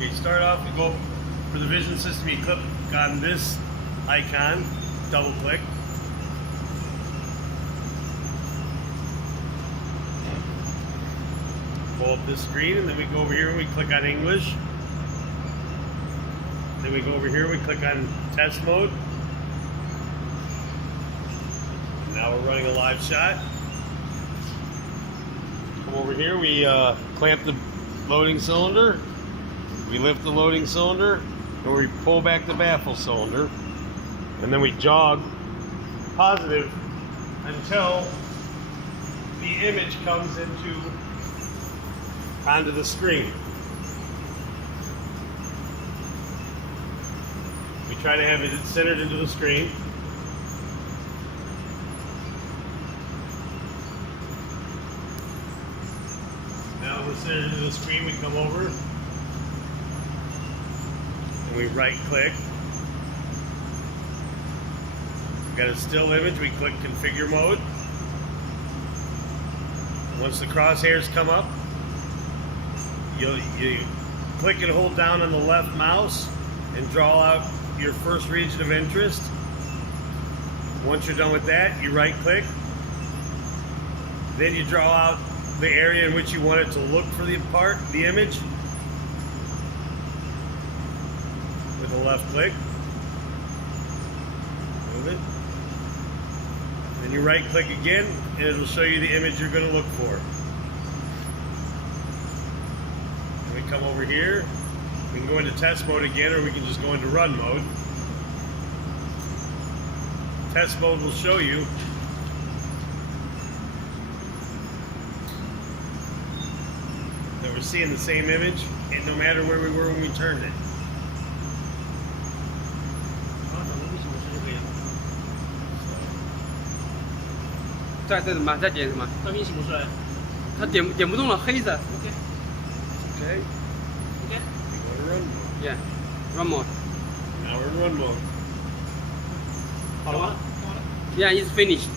Okay, start off, you go for the vision system, you click on this icon, double click. Pull up this screen, and then we go over here and we click on English. Then we go over here, we click on test mode. And now we're running a live shot. Come over here, we clamp the loading cylinder. We lift the loading cylinder, and we pull back the baffle cylinder. And then we jog positive until the image comes onto the screen. We try to have it centered into the screen. Now we're centered into the screen, we come over and we right click. We've got a still image, we click configure mode. Once the crosshairs come up, you click and hold down on the left mouse and draw out your first region of interest. Once you're done with that, you right click. Then you draw out the area in which you want it to look for the image with a left click. Move it. Then you right click again and it'll show you the image you're going to look for. Then we come over here. We can go into test mode again, or we can just go into run mode. Test mode will show you that we're seeing the same image, and no matter where we were when we turned it.再怎么再点什么？照片醒不出来。它点不动了，黑的。OK Okay. OK。We go to run mode. Yeah, run mode. Now we're in run mode. 好了吗？ Yeah, it's finished.